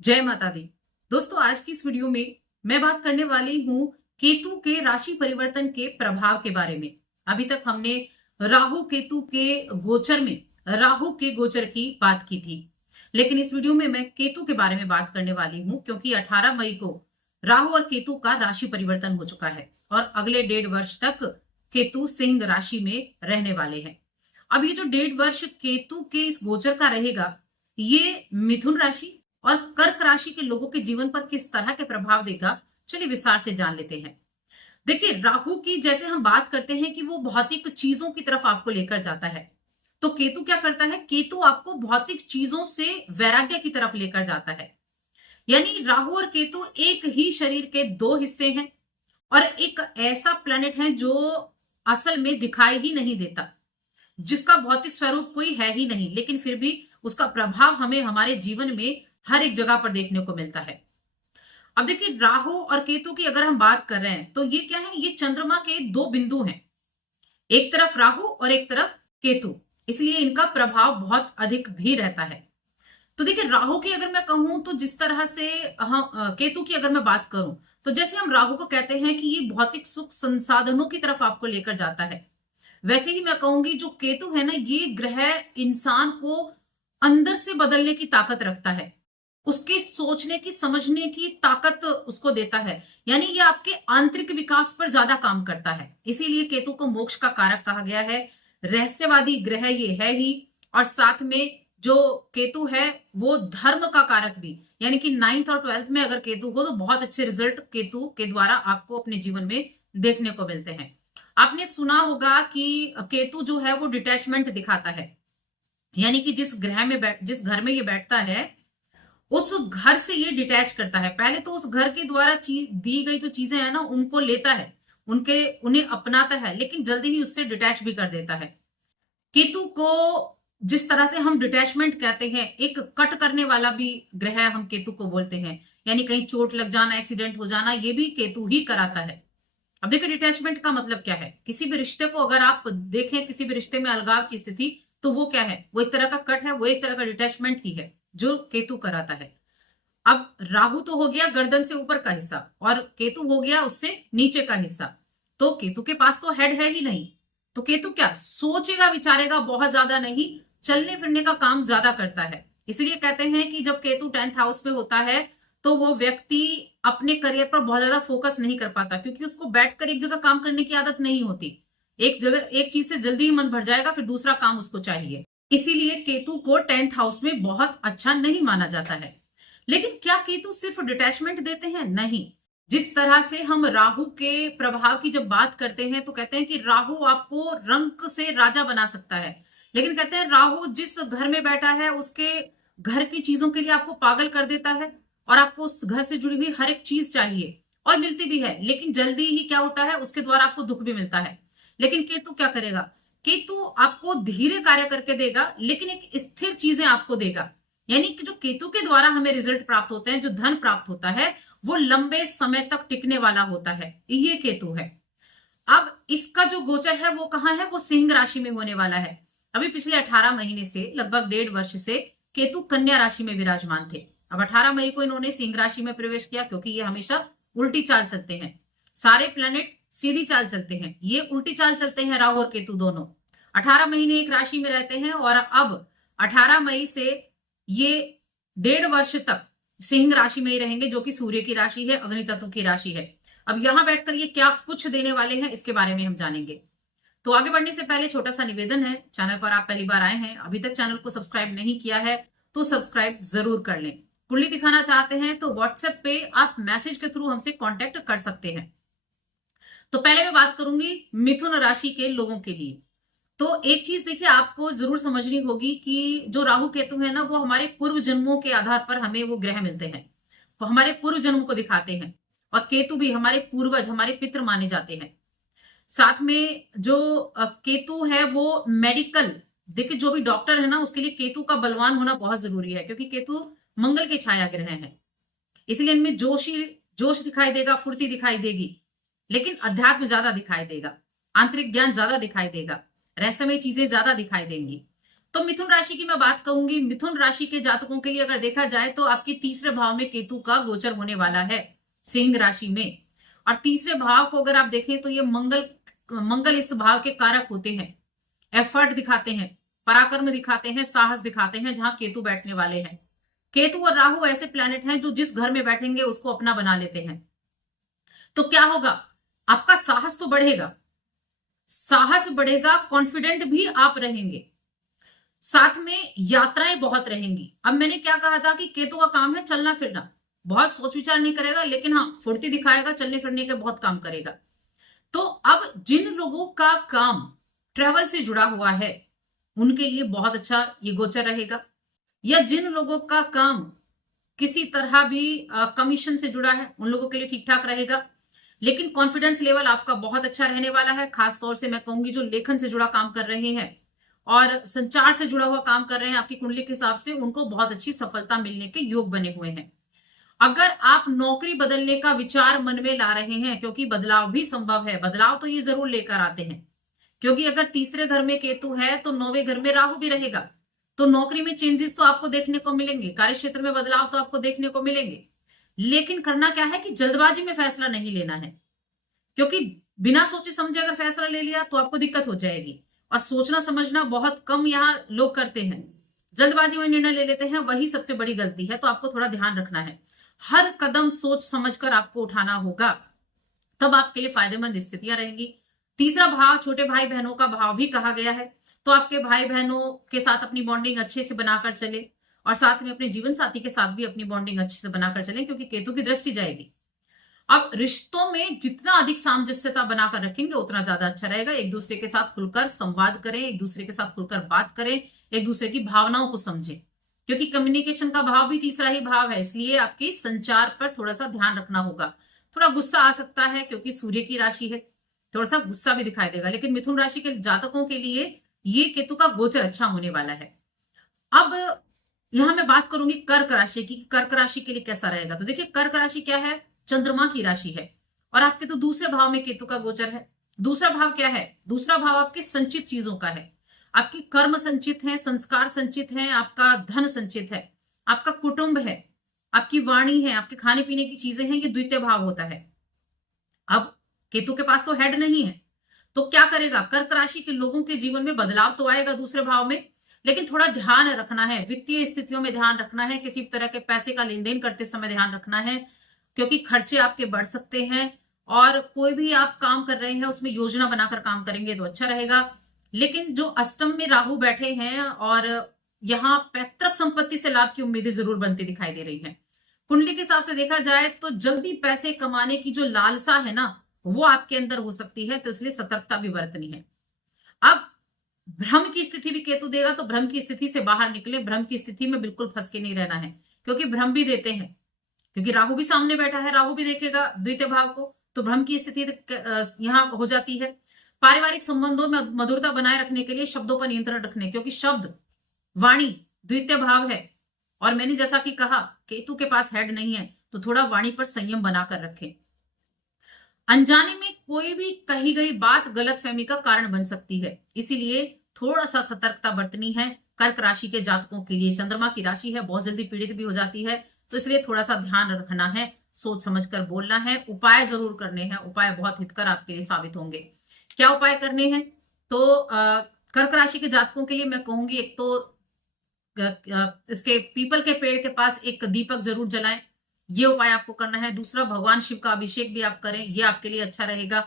जय माता दी। दोस्तों, आज की इस वीडियो में मैं बात करने वाली हूं केतु के राशि परिवर्तन के प्रभाव के बारे में। अभी तक हमने राहु केतु के गोचर में राहु के गोचर की बात की थी, लेकिन इस वीडियो में मैं केतु के बारे में बात करने वाली हूं क्योंकि 18 मई को राहु और केतु का राशि परिवर्तन हो चुका है और अगले 1.5 वर्ष तक केतु सिंह राशि में रहने वाले हैं। अब ये जो 1.5 वर्ष केतु के इस गोचर का रहेगा, ये मिथुन राशि और कर्क राशि के लोगों के जीवन पर किस तरह के प्रभाव देगा, चलिए विस्तार से जान लेते हैं। देखिए, राहु की जैसे हम बात करते हैं कि वो भौतिक चीजों की तरफ आपको लेकर जाता है, तो केतु क्या करता है? केतु आपको भौतिक चीजों से वैराग्य की तरफ लेकर जाता है। यानी राहु और केतु एक ही शरीर के दो हिस्से हैं और एक ऐसा प्लेनेट है जो असल में दिखाई ही नहीं देता, जिसका भौतिक स्वरूप कोई है ही नहीं, लेकिन फिर भी उसका प्रभाव हमें हमारे जीवन में हर एक जगह पर देखने को मिलता है। अब देखिए, राहु और केतु की अगर हम बात कर रहे हैं तो ये क्या है? ये चंद्रमा के दो बिंदु हैं, एक तरफ राहु और एक तरफ केतु, इसलिए इनका प्रभाव बहुत अधिक भी रहता है। तो देखिए, राहु की अगर मैं कहूं तो जिस तरह से हम केतु की अगर मैं बात करूं तो जैसे हम राहु को कहते हैं कि ये भौतिक सुख संसाधनों की तरफ आपको लेकर जाता है, वैसे ही मैं कहूंगी जो केतु है ना, ये ग्रह इंसान को अंदर से बदलने की ताकत रखता है, उसके सोचने की समझने की ताकत उसको देता है। यानी ये आपके आंतरिक विकास पर ज्यादा काम करता है, इसीलिए केतु को मोक्ष का कारक कहा गया है। रहस्यवादी ग्रह ये है ही, और साथ में जो केतु है वो धर्म का कारक भी। यानी कि 9th और 12th में अगर केतु हो तो बहुत अच्छे रिजल्ट केतु के द्वारा आपको अपने जीवन में देखने को मिलते हैं। आपने सुना होगा कि केतु जो है वो डिटैचमेंट दिखाता है, यानी कि जिस घर में ये बैठता है उस घर से ये डिटैच करता है। पहले तो उस घर के द्वारा दी गई जो चीजें है ना, उनको लेता है, उन्हें अपनाता है, लेकिन जल्दी ही उससे डिटैच भी कर देता है। केतु को जिस तरह से हम डिटैचमेंट कहते हैं, एक कट करने वाला भी ग्रह हम केतु को बोलते हैं। यानी कहीं चोट लग जाना, एक्सीडेंट हो जाना, ये भी केतु ही कराता है। अब देखिए, डिटैचमेंट का मतलब क्या है? किसी भी रिश्ते को अगर आप देखें, किसी भी रिश्ते में अलगाव की स्थिति, तो वो क्या है? वो एक तरह का कट है, वो एक तरह का डिटैचमेंट ही है जो केतु कराता है। अब राहु तो हो गया गर्दन से ऊपर का हिस्सा और केतु हो गया उससे नीचे का हिस्सा। तो केतु के पास तो हेड है ही नहीं, तो केतु क्या सोचेगा, विचारेगा बहुत ज्यादा नहीं, चलने फिरने का काम ज्यादा करता है। इसलिए कहते हैं कि जब केतु 10th हाउस में होता है तो वो व्यक्ति अपने करियर पर बहुत ज्यादा फोकस नहीं कर पाता, क्योंकि उसको बैठकर एक जगह काम करने की आदत नहीं होती। एक जगह एक चीज से जल्दी ही मन भर जाएगा, फिर दूसरा काम उसको चाहिए। इसीलिए केतु को 10th हाउस में बहुत अच्छा नहीं माना जाता है। लेकिन क्या केतु सिर्फ डिटैचमेंट देते हैं? नहीं। जिस तरह से हम राहु के प्रभाव की जब बात करते हैं तो कहते हैं कि राहु आपको रंक से राजा बना सकता है, लेकिन कहते हैं राहु जिस घर में बैठा है उसके घर की चीजों के लिए आपको पागल कर देता है और आपको उस घर से जुड़ी हुई हर एक चीज चाहिए और मिलती भी है, लेकिन जल्दी ही क्या होता है, उसके द्वारा आपको दुख भी मिलता है। लेकिन केतु क्या करेगा? केतु आपको धीरे कार्य करके देगा, लेकिन एक स्थिर चीजें आपको देगा। यानी कि जो केतु के द्वारा हमें रिजल्ट प्राप्त होते हैं, जो धन प्राप्त होता है, वो लंबे समय तक टिकने वाला होता है। ये केतु है। अब इसका जो गोचर है वो कहाँ है? वो सिंह राशि में होने वाला है। अभी पिछले 18 महीने से लगभग 1.5 वर्ष से केतु कन्या राशि में विराजमान थे। अब 18 मई को इन्होंने सिंह राशि में प्रवेश किया, क्योंकि ये हमेशा उल्टी चाल चलते हैं। सारे प्लैनेट सीधी चाल चलते हैं, ये उल्टी चाल चलते हैं। राहु और केतु दोनों 18 महीने एक राशि में रहते हैं और अब 18 मई से ये 1.5 वर्ष तक सिंह राशि में ही रहेंगे, जो कि सूर्य की राशि है, अग्नि तत्व की राशि है। अब यहां बैठकर ये क्या कुछ देने वाले हैं, इसके बारे में हम जानेंगे। तो आगे बढ़ने से पहले छोटा सा निवेदन है, चैनल पर आप पहली बार आए हैं, अभी तक चैनल को सब्सक्राइब नहीं किया है तो सब्सक्राइब जरूर कर लें। कुंडली दिखाना चाहते हैं तो व्हाट्सएप पे आप मैसेज के थ्रू हमसे कांटेक्ट कर सकते हैं। तो पहले मैं बात करूंगी मिथुन राशि के लोगों के लिए। तो एक चीज देखिए, आपको जरूर समझनी होगी कि जो राहु केतु है ना, वो हमारे पूर्व जन्मों के आधार पर हमें वो ग्रह मिलते हैं, वो हमारे पूर्व जन्म को दिखाते हैं। और केतु भी हमारे पूर्वज, हमारे पितृ माने जाते हैं। साथ में जो केतु है वो मेडिकल, देखिए जो भी डॉक्टर है ना, उसके लिए केतु का बलवान होना बहुत जरूरी है, क्योंकि केतु मंगल के छाया ग्रह है। इसलिए इनमें जोश दिखाई देगा, फुर्ती दिखाई देगी, लेकिन अध्यात्म ज्यादा दिखाई देगा, आंतरिक ज्ञान ज्यादा दिखाई देगा, रहस्यमय चीजें ज्यादा दिखाई देंगी। तो मिथुन राशि की मैं बात कहूंगी। मिथुन राशि के जातकों के लिए अगर देखा जाए तो आपके तीसरे भाव में केतु का गोचर होने वाला है सिंह राशि में। और तीसरे भाव को अगर आप देखें तो ये मंगल इस भाव के कारक होते हैं, एफर्ट दिखाते हैं, पराक्रम दिखाते हैं, साहस दिखाते हैं, जहां केतु बैठने वाले हैं। केतु और राहु ऐसे प्लैनेट हैं जो जिस घर में बैठेंगे उसको अपना बना लेते हैं। तो क्या होगा, आपका साहस तो बढ़ेगा, साहस बढ़ेगा, कॉन्फिडेंट भी आप रहेंगे, साथ में यात्राएं बहुत रहेंगी। अब मैंने क्या कहा था कि केतु का काम है चलना फिरना, बहुत सोच विचार नहीं करेगा, लेकिन हाँ फुर्ती दिखाएगा, चलने फिरने के बहुत काम करेगा। तो अब जिन लोगों का काम ट्रेवल से जुड़ा हुआ है उनके लिए बहुत अच्छा ये गोचर रहेगा, या जिन लोगों का काम किसी तरह भी कमीशन से जुड़ा है उन लोगों के लिए ठीक ठाक रहेगा। लेकिन कॉन्फिडेंस लेवल आपका बहुत अच्छा रहने वाला है। खासतौर से मैं कहूंगी जो लेखन से जुड़ा काम कर रहे हैं और संचार से जुड़ा हुआ काम कर रहे हैं, आपकी कुंडली के हिसाब से उनको बहुत अच्छी सफलता मिलने के योग बने हुए हैं। अगर आप नौकरी बदलने का विचार मन में ला रहे हैं, क्योंकि बदलाव भी संभव है, बदलाव तो ये जरूर लेकर आते हैं, क्योंकि अगर तीसरे घर में केतु है तो 9वें घर में राहु भी रहेगा, तो नौकरी में चेंजेस तो आपको देखने को मिलेंगे, कार्य क्षेत्र में बदलाव तो आपको देखने को मिलेंगे। लेकिन करना क्या है कि जल्दबाजी में फैसला नहीं लेना है, क्योंकि बिना सोचे समझे अगर फैसला ले लिया तो आपको दिक्कत हो जाएगी। और सोचना समझना बहुत कम यहाँ लोग करते हैं, जल्दबाजी में निर्णय ले लेते हैं, वही सबसे बड़ी गलती है। तो आपको थोड़ा ध्यान रखना है, हर कदम सोच समझकर आपको उठाना होगा, तब आपके लिए फायदेमंद स्थितियां रहेंगी। तीसरा भाव छोटे भाई बहनों का भाव भी कहा गया है, तो आपके भाई बहनों के साथ अपनी बॉन्डिंग अच्छे से बनाकर चले, और साथ में अपने जीवन साथी के साथ भी अपनी बॉन्डिंग अच्छे से बनाकर चले, क्योंकि केतु की दृष्टि जाएगी। अब रिश्तों में जितना अधिक सामंजस्यता बनाकर रखेंगे उतना ज्यादा अच्छा रहेगा। एक दूसरे के साथ खुलकर संवाद करें, एक दूसरे के साथ खुलकर बात करें, एक दूसरे की भावनाओं को समझें, क्योंकि कम्युनिकेशन का भाव भी तीसरा ही भाव है, इसलिए आपके संचार पर थोड़ा सा ध्यान रखना होगा। थोड़ा गुस्सा आ सकता है क्योंकि सूर्य की राशि है, थोड़ा सा गुस्सा भी दिखाई देगा, लेकिन मिथुन राशि के जातकों के लिए ये केतु का गोचर अच्छा होने वाला है। अब यहां मैं बात करूंगी कर्क राशि की, कर्क राशि के लिए कैसा रहेगा। तो देखिए कर्क राशि क्या है, चंद्रमा की राशि है, और आपके तो दूसरे भाव में केतु का गोचर है। दूसरा भाव क्या है, दूसरा भाव आपके संचित चीजों का है, आपके कर्म संचित हैं, संस्कार संचित हैं, आपका धन संचित है, आपका कुटुंब है, आपकी वाणी है, आपके खाने पीने की चीजें हैं, ये द्वितीय भाव होता है। अब केतु के पास तो हेड नहीं है, तो क्या करेगा, कर्क राशि के लोगों के जीवन में बदलाव तो आएगा दूसरे भाव में, लेकिन थोड़ा ध्यान रखना है, वित्तीय स्थितियों में ध्यान रखना है, किसी तरह के पैसे का लेन देन करते समय ध्यान रखना है, क्योंकि खर्चे आपके बढ़ सकते हैं। और कोई भी आप काम कर रहे हैं उसमें योजना बनाकर काम करेंगे तो अच्छा रहेगा। लेकिन जो अष्टम में राहु बैठे हैं और यहाँ पैतृक संपत्ति से लाभ की उम्मीदें जरूर बनती दिखाई दे रही हैं। कुंडली के हिसाब से देखा जाए तो जल्दी पैसे कमाने की जो लालसा है ना, वो आपके अंदर हो सकती है, तो इसलिए सतर्कता भी बरतनी है। अब भ्रम की स्थिति भी केतु देगा, तो भ्रम की स्थिति से बाहर निकले, भ्रम की स्थिति में बिल्कुल फंस के नहीं रहना है, क्योंकि भ्रम भी देते हैं, क्योंकि राहु भी सामने बैठा है, राहु भी देखेगा द्वितीय भाव को, तो भ्रम की स्थिति यहां हो जाती है। पारिवारिक संबंधों में मधुरता बनाए रखने के लिए शब्दों पर नियंत्रण रखने, क्योंकि शब्द वाणी द्वितीय भाव है, और मैंने जैसा कि कहा केतु के पास हेड नहीं है, तो थोड़ा वाणी पर संयम बनाकर रखें। अनजाने में कोई भी कही गई बात गलतफहमी का कारण बन सकती है, इसीलिए थोड़ा सा सतर्कता बरतनी है। कर्क राशि के जातकों के लिए चंद्रमा की राशि है, बहुत जल्दी पीड़ित भी हो जाती है, तो इसलिए थोड़ा सा ध्यान रखना है, सोच समझकर बोलना है, उपाय जरूर करने हैं, उपाय बहुत हितकर आपके लिए साबित होंगे। क्या उपाय करने हैं, तो कर्क राशि के जातकों के लिए मैं कहूंगी, एक तो इसके पीपल के पेड़ के पास एक दीपक जरूर जलाएं, ये उपाय आपको करना है। दूसरा, भगवान शिव का अभिषेक भी आप करें, ये आपके लिए अच्छा रहेगा।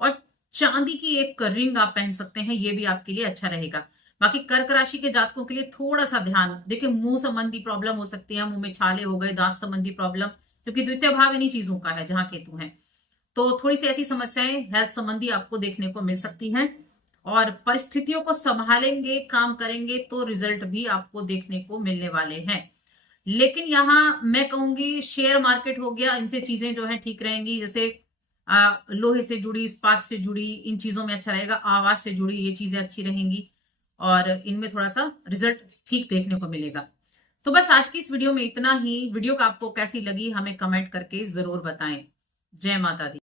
और चांदी की एक रिंग आप पहन सकते हैं, ये भी आपके लिए अच्छा रहेगा। बाकी कर्क राशि के जातकों के लिए थोड़ा सा ध्यान, देखिए मुंह संबंधी प्रॉब्लम हो सकती है, मुंह में छाले हो गए, दांत संबंधी प्रॉब्लम, क्योंकि द्वितीय भाव इन्हीं चीजों का है जहां केतु है, तो थोड़ी सी ऐसी समस्याएं हेल्थ संबंधी आपको देखने को मिल सकती हैं। और परिस्थितियों को संभालेंगे, काम करेंगे तो रिजल्ट भी आपको देखने को मिलने वाले हैं। लेकिन यहाँ मैं कहूंगी शेयर मार्केट हो गया, इनसे चीजें जो है ठीक रहेंगी, जैसे लोहे से जुड़ी, इस्पात से जुड़ी, इन चीजों में अच्छा रहेगा। आवाज से जुड़ी ये चीजें अच्छी रहेंगी और इनमें थोड़ा सा रिजल्ट ठीक देखने को मिलेगा। तो बस आज की इस वीडियो में इतना ही। वीडियो का आपको कैसी लगी हमें कमेंट करके जरूर बताएं। जय माता दी।